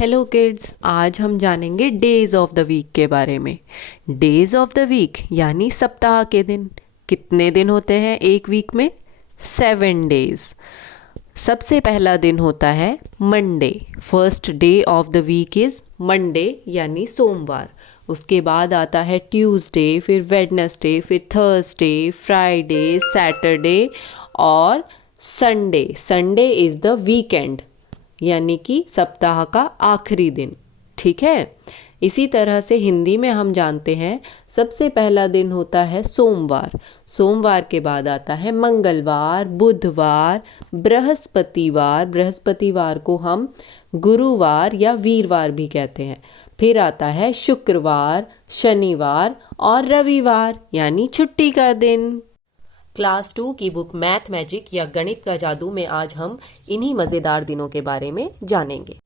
Hello kids, आज हम जानेंगे डेज ऑफ द वीक के बारे में। डेज ऑफ द वीक यानी सप्ताह के दिन। कितने दिन होते हैं एक वीक में? 7 डेज। सबसे पहला दिन होता है Monday. First day of the week is Monday यानी सोमवार। उसके बाद आता है ट्यूसडे, फिर वेडनेसडे, फिर थर्सडे, फ्राइडे, सैटरडे और Sunday. Sunday is the weekend यानी कि सप्ताह का आखिरी दिन। ठीक है। इसी तरह से हिंदी में हम जानते हैं सबसे पहला दिन होता है सोमवार। सोमवार के बाद आता है मंगलवार, बुधवार, बृहस्पतिवार। बृहस्पतिवार को हम गुरुवार या वीरवार भी कहते हैं। फिर आता है शुक्रवार, शनिवार और रविवार यानी छुट्टी का दिन। क्लास 2 की बुक मैथ मैजिक या गणित का जादू में आज हम इन्हीं मज़ेदार दिनों के बारे में जानेंगे।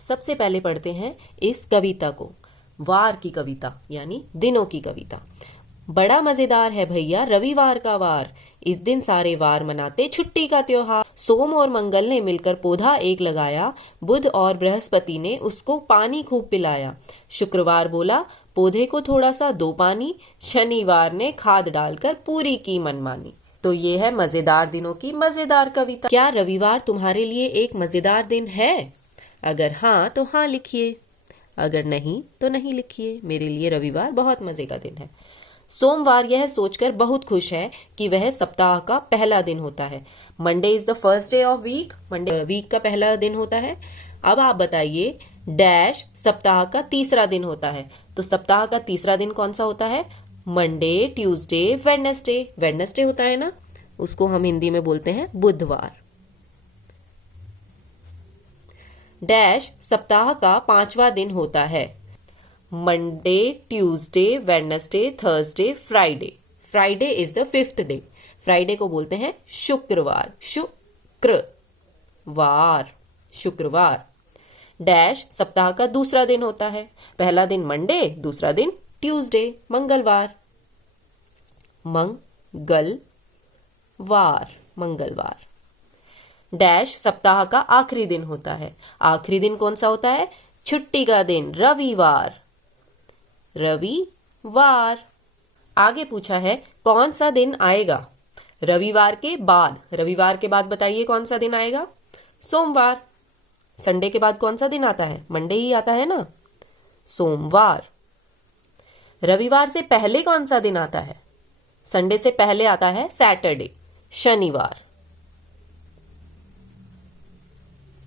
सबसे पहले पढ़ते हैं इस कविता को। वार की कविता यानी दिनों की कविता। बड़ा मज़ेदार है भैया रविवार का वार, इस दिन सारे वार मनाते छुट्टी का त्योहार। सोम और मंगल ने मिलकर पौधा एक लगाया, बुध और बृहस्पति ने उसको पानी खूब पिलाया। शुक्रवार बोला पौधे को थोड़ा सा दो पानी, शनिवार ने खाद डालकर पूरी की मनमानी। तो ये है मजेदार दिनों की मजेदार कविता। क्या रविवार तुम्हारे लिए एक मजेदार दिन है? अगर हाँ तो हाँ लिखिए, अगर नहीं तो नहीं लिखिए। मेरे लिए रविवार बहुत मजे का दिन है। सोमवार यह सोचकर बहुत खुश है कि वह सप्ताह का पहला दिन होता है। Monday is the first day of week. Monday week का पहला दिन होता है। अब आप बताइए डैश सप्ताह का तीसरा दिन होता है। तो सप्ताह का तीसरा दिन कौन सा होता है? Monday, Tuesday, Wednesday. वेडनेसडे होता है ना, उसको हम हिंदी में बोलते हैं बुधवार। डैश सप्ताह का पांचवा दिन होता है। Monday, Tuesday, Wednesday, Thursday, Friday. Friday is the fifth day. Friday को बोलते हैं शुक्रवार। शुक्रवार, शुक्रवार। डैश सप्ताह का दूसरा दिन होता है। पहला दिन मंडे, दूसरा दिन ट्यूसडे, मंगलवार। मंगलवार, मंगलवार। डैश सप्ताह का आखिरी दिन होता है। आखिरी दिन कौन सा होता है? छुट्टी का दिन, रविवार। रविवार। आगे पूछा है कौन सा दिन आएगा रविवार के बाद? रविवार के बाद बताइए कौन सा दिन आएगा? सोमवार। संडे के बाद कौन सा दिन आता है? मंडे ही आता है ना, सोमवार। रविवार से पहले कौन सा दिन आता है? संडे से पहले आता है सैटरडे, शनिवार।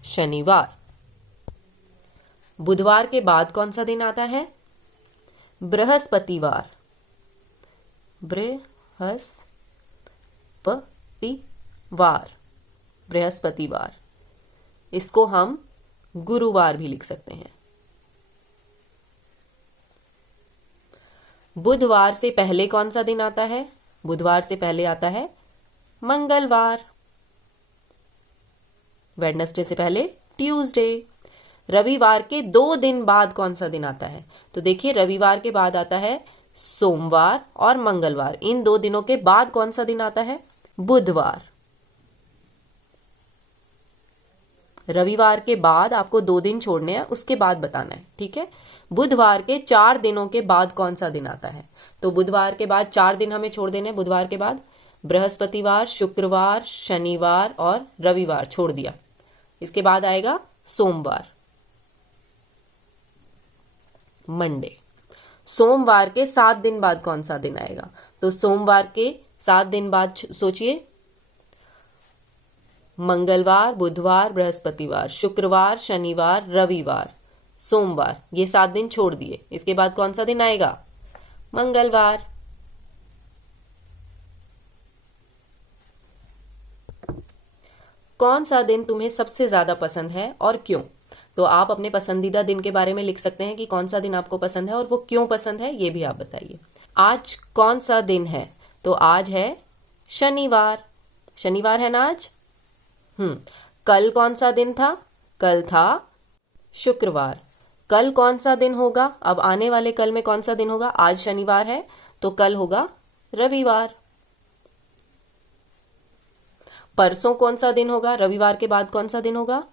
शनिवार। बुधवार के बाद कौन सा दिन आता है? बृहस्पतिवार। बृहस्पतिवार, बृहस्पतिवार। इसको हम गुरुवार भी लिख सकते हैं। बुधवार से पहले कौन सा दिन आता है? बुधवार से पहले आता है मंगलवार। वेडनेसडे से पहले ट्यूसडे। रविवार के 2 दिन बाद कौन सा दिन आता है? तो देखिए रविवार के बाद आता है सोमवार और मंगलवार। इन 2 दिनों के बाद कौन सा दिन आता है? बुधवार। रविवार के बाद आपको 2 दिन छोड़ने हैं, उसके बाद बताना है, ठीक है। बुधवार के 4 दिनों के बाद कौन सा दिन आता है? तो बुधवार के बाद 4 दिन हमें छोड़ देने हैं। बुधवार के बाद बृहस्पतिवार, शुक्रवार, शनिवार और रविवार छोड़ दिया। इसके बाद आएगा सोमवार, मंडे। सोमवार के 7 दिन बाद कौन सा दिन आएगा? तो सोमवार के 7 दिन बाद सोचिए, मंगलवार, बुधवार, बृहस्पतिवार, शुक्रवार, शनिवार, रविवार, सोमवार। ये 7 दिन छोड़ दिए। इसके बाद कौन सा दिन आएगा? मंगलवार। कौन सा दिन तुम्हें सबसे ज्यादा पसंद है और क्यों? तो आप अपने पसंदीदा दिन के बारे में लिख सकते हैं कि कौन सा दिन आपको पसंद है और वो क्यों पसंद है, ये भी आप बताइए। आज कौन सा दिन है? तो आज है शनिवार। शनिवार है ना आज। कल कौन सा दिन था? कल था शुक्रवार। कल कौन सा दिन होगा? अब आने वाले कल में कौन सा दिन होगा? आज शनिवार है तो कल होगा रविवार। परसों कौन सा दिन होगा? रविवार के बाद कौन सा दिन होगा?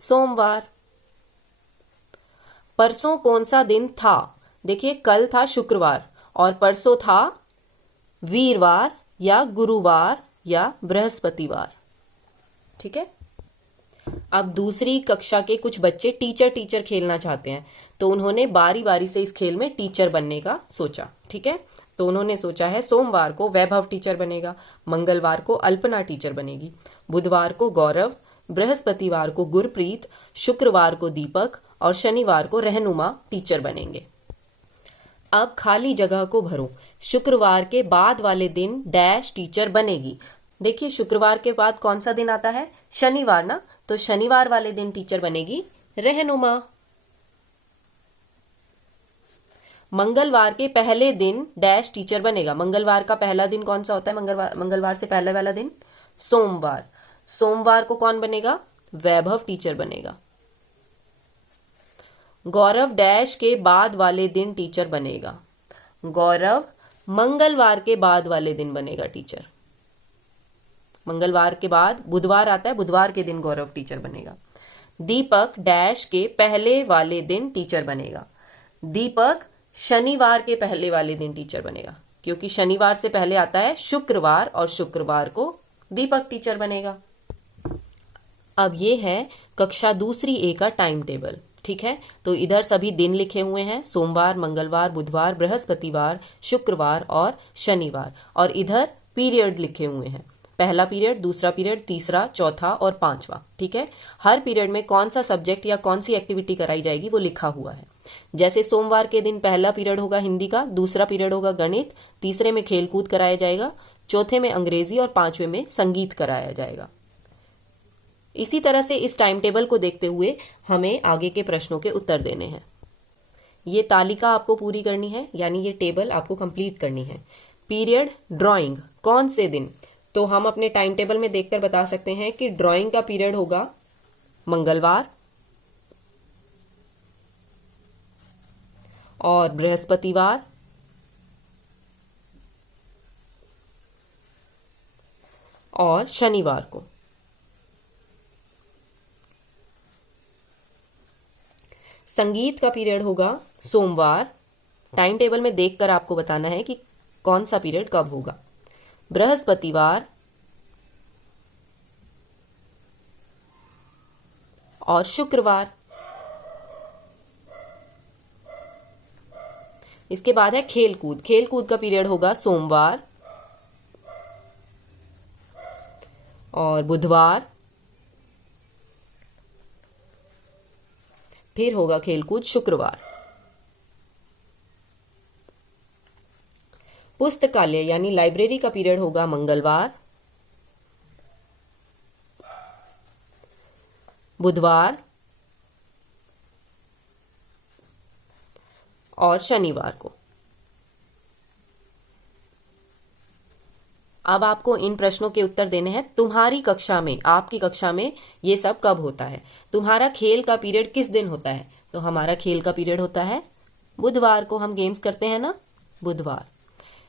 सोमवार। परसों कौन सा दिन था? देखिए, कल था शुक्रवार और परसों था वीरवार या गुरुवार या बृहस्पतिवार। ठीक है। अब दूसरी कक्षा के कुछ बच्चे टीचर टीचर खेलना चाहते हैं, तो उन्होंने बारी बारी से इस खेल में टीचर बनने का सोचा। ठीक है। तो उन्होंने सोचा है सोमवार को वैभव टीचर बनेगा, मंगलवार को अल्पना टीचर बनेगी, बुधवार को गौरव, बृहस्पतिवार को गुरप्रीत, शुक्रवार को दीपक और शनिवार को रहनुमा टीचर बनेंगे। अब खाली जगह को भरो। शुक्रवार के बाद वाले दिन डैश टीचर बनेगी। देखिए, शुक्रवार के बाद कौन सा दिन आता है? शनिवार ना, तो शनिवार वाले दिन टीचर बनेगी रहनुमा। मंगलवार के पहले दिन डैश टीचर बनेगा। मंगलवार का पहला दिन कौन सा होता है? मंगलवार से पहले वाला दिन सोमवार। सोमवार को कौन बनेगा? वैभव टीचर बनेगा। गौरव डैश के बाद वाले दिन टीचर बनेगा। गौरव मंगलवार के बाद वाले दिन बनेगा टीचर। मंगलवार के बाद बुधवार आता है, बुधवार के दिन गौरव टीचर बनेगा। दीपक डैश के पहले वाले दिन टीचर बनेगा। दीपक शनिवार के पहले वाले दिन टीचर बनेगा, क्योंकि शनिवार से पहले आता है शुक्रवार और शुक्रवार को दीपक टीचर बनेगा। अब ये है कक्षा दूसरी ए का टाइम टेबल। ठीक है। तो इधर सभी दिन लिखे हुए हैं, सोमवार, मंगलवार, बुधवार, बृहस्पतिवार, शुक्रवार और शनिवार। और इधर पीरियड लिखे हुए हैं, पहला पीरियड, दूसरा पीरियड, तीसरा, चौथा और पांचवा। ठीक है। हर पीरियड में कौन सा सब्जेक्ट या कौन सी एक्टिविटी कराई जाएगी वो लिखा हुआ है। जैसे सोमवार के दिन पहला पीरियड होगा हिंदी का, दूसरा पीरियड होगा गणित, तीसरे में खेलकूद कराया जाएगा, चौथे में अंग्रेजी और पांचवें में संगीत कराया जाएगा। इसी तरह से इस टाइम टेबल को देखते हुए हमें आगे के प्रश्नों के उत्तर देने हैं। ये तालिका आपको पूरी करनी है, यानी ये टेबल आपको कंप्लीट करनी है। पीरियड ड्राइंग कौन से दिन? तो हम अपने टाइम टेबल में देखकर बता सकते हैं कि ड्राइंग का पीरियड होगा मंगलवार और बृहस्पतिवार और शनिवार को। संगीत का पीरियड होगा सोमवार। टाइम टेबल में देखकर आपको बताना है कि कौन सा पीरियड कब होगा। बृहस्पतिवार और शुक्रवार। इसके बाद है खेलकूद। खेलकूद का पीरियड होगा सोमवार और बुधवार, फिर होगा खेलकूद शुक्रवार। पुस्तकालय यानी लाइब्रेरी का पीरियड होगा मंगलवार, बुधवार और शनिवार को। अब आपको इन प्रश्नों के उत्तर देने हैं। तुम्हारी कक्षा में, आपकी कक्षा में ये सब कब होता है? तुम्हारा खेल का पीरियड किस दिन होता है? तो हमारा खेल का पीरियड होता है बुधवार को। हम गेम्स करते हैं ना, बुधवार।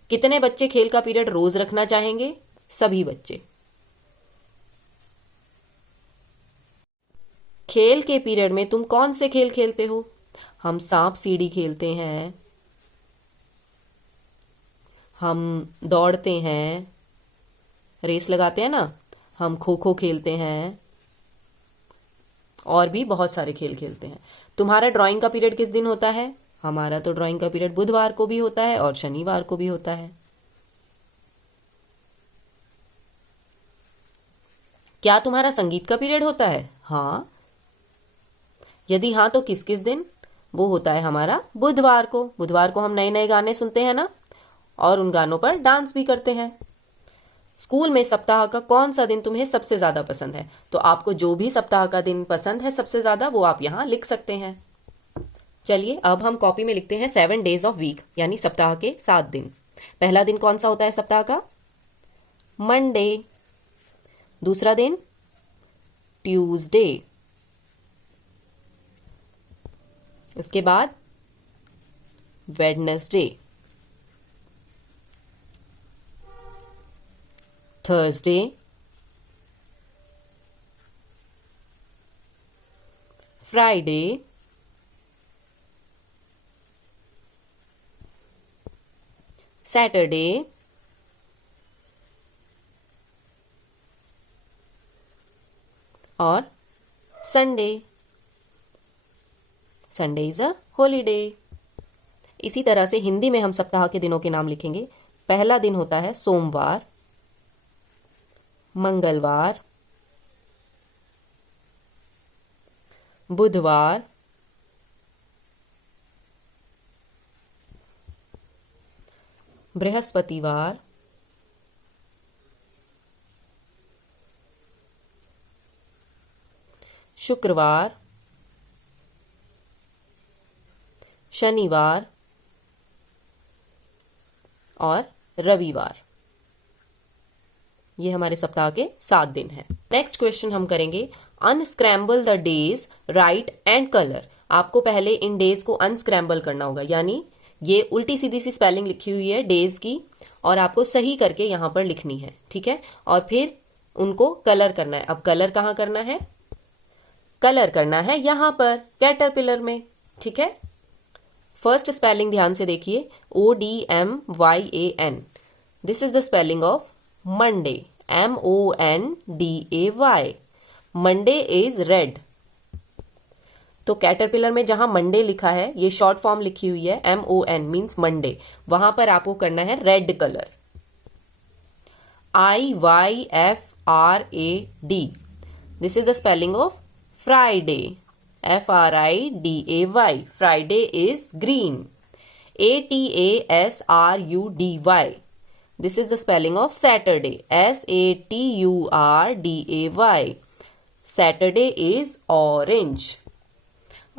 कितने बच्चे खेल का पीरियड रोज रखना चाहेंगे? सभी बच्चे। खेल के पीरियड में तुम कौन से खेल खेलते हो? हम सांप सीढ़ी खेलते हैं, हम दौड़ते हैं, रेस लगाते हैं ना, हम खो खो खेलते हैं और भी बहुत सारे खेल खेलते हैं। तुम्हारा ड्राइंग का पीरियड किस दिन होता है? हमारा तो ड्राइंग का पीरियड बुधवार को भी होता है और शनिवार को भी होता है। क्या तुम्हारा संगीत का पीरियड होता है? हाँ। यदि हाँ तो किस किस दिन? वो होता है हमारा बुधवार को। बुधवार को हम नए नए गाने सुनते हैं ना, और उन गानों पर डांस भी करते हैं। स्कूल में सप्ताह का कौन सा दिन तुम्हें सबसे ज्यादा पसंद है? तो आपको जो भी सप्ताह का दिन पसंद है सबसे ज्यादा, वो आप यहाँ लिख सकते हैं। चलिए अब हम कॉपी में लिखते हैं 7 डेज ऑफ वीक, यानी सप्ताह के 7 दिन। पहला दिन कौन सा होता है सप्ताह का? मंडे। दूसरा दिन ट्यूसडे। उसके बाद वेडनेसडे, थर्सडे, फ्राइडे, सैटरडे, और Sunday. Sunday is a holiday. इसी तरह से हिंदी में हम सप्ताह के दिनों के नाम लिखेंगे। पहला दिन होता है सोमवार, मंगलवार, बुधवार, बृहस्पतिवार, शुक्रवार, शनिवार और रविवार। ये हमारे सप्ताह के 7 दिन हैं। नेक्स्ट क्वेश्चन हम करेंगे unscramble the days, right and colour. आपको पहले इन डेज को अनस्क्रैम्बल करना होगा, यानी ये उल्टी सीधी सी स्पेलिंग लिखी हुई है डेज की, और आपको सही करके यहां पर लिखनी है, ठीक है। और फिर उनको कलर करना है। अब कलर कहाँ करना है? कलर करना है यहां पर कैटरपिलर में, ठीक है। फर्स्ट स्पेलिंग ध्यान से देखिए, ODMYAN। This is the spelling of Monday, MONDAY। Monday is red. तो कैटरपिलर में जहां मंडे लिखा है, ये शॉर्ट फॉर्म लिखी हुई है MON मीन्स मंडे, वहां पर आपको करना है red colour. IYFRAD। This is the spelling of Friday, FRIDAY। Friday is green. SATASRUDY। This is the spelling of Saturday, SATURDAY। Saturday is orange.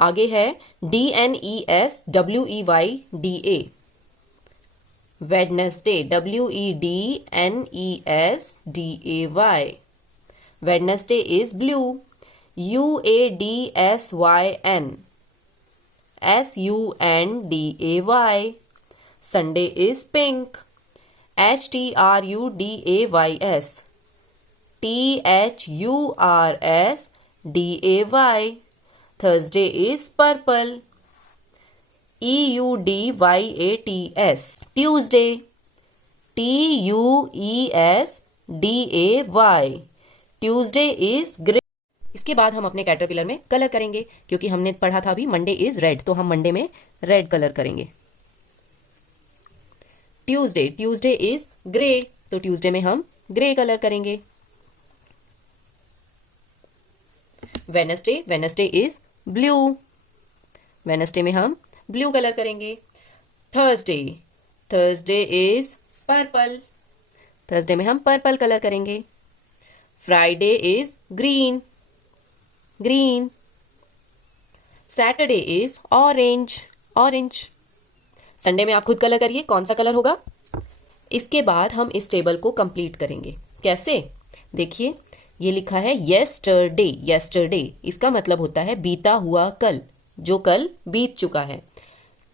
आगे है DNESWEYDA। Wednesday, WEDNESDAY। Wednesday is blue, UADSYN, SUNDAY। Sunday is pink, HTRUDAYS, THURSDAY। Thursday is purple, EUDYATS। Tuesday, TUESDAY। Tuesday is grey. इसके बाद हम अपने caterpillar में colour करेंगे, क्योंकि हमने पढ़ा था अभी मंडे इज रेड, तो हम मंडे में रेड कलर करेंगे। ट्यूसडे, ट्यूसडे इज ग्रे, तो ट्यूसडे में हम ग्रे कलर करेंगे। Wednesday, Wednesday is blue. Wednesday में हम ब्लू कलर करेंगे। Thursday, Thursday is purple. Thursday में हम पर्पल कलर करेंगे। Friday is green, green. Saturday is orange, orange. Sunday में आप खुद कलर करिए कौन सा कलर होगा। इसके बाद हम इस टेबल को कंप्लीट करेंगे। कैसे? देखिए, ये लिखा है येस्टरडे। येस्टरडे इसका मतलब होता है बीता हुआ कल, जो कल बीत चुका है।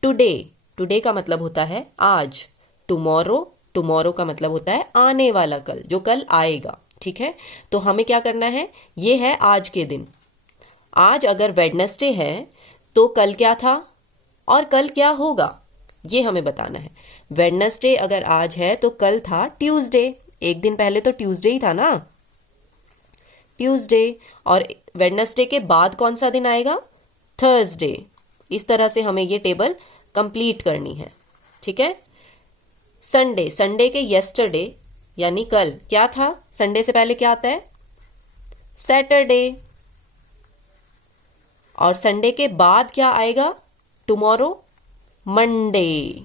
टुडे, टुडे का मतलब होता है आज। टुमारो, टुमारो का मतलब होता है आने वाला कल, जो कल आएगा, ठीक है। तो हमें क्या करना है, ये है आज के दिन। आज अगर वेडनेसडे है तो कल क्या था और कल क्या होगा, ये हमें बताना है। वेडनेसडे अगर आज है तो कल था ट्यूसडे। एक दिन पहले तो ट्यूसडे ही था ना, ट्यूसडे। और वेडनेसडे के बाद कौन सा दिन आएगा? थर्सडे। इस तरह से हमें ये टेबल कंप्लीट करनी है, ठीक है। संडे, संडे के येस्टरडे यानी कल क्या था? संडे से पहले क्या आता है? सैटरडे। और संडे के बाद क्या आएगा? Tomorrow, Monday.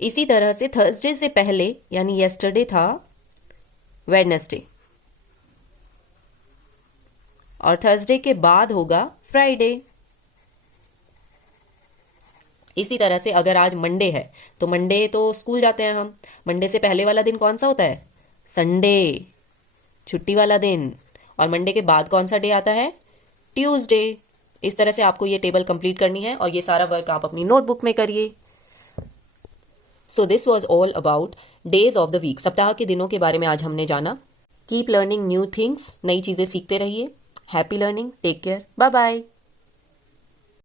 इसी तरह से थर्सडे से पहले यानी येस्टरडे था वेडनेसडे, और थर्सडे के बाद होगा फ्राइडे। इसी तरह से अगर आज मंडे है तो मंडे तो स्कूल जाते हैं हम, मंडे से पहले वाला दिन कौन सा होता है? संडे, छुट्टी वाला दिन। और मंडे के बाद कौन सा डे आता है? ट्यूसडे। इस तरह से आपको ये टेबल कंप्लीट करनी है और ये सारा वर्क आप अपनी नोटबुक में करिए। So this was all about days of the week. सप्ताह के दिनों के बारे में आज हमने जाना। कीप लर्निंग न्यू थिंग्स, नई चीज़ें सीखते रहिए। Happy learning, take care, bye bye.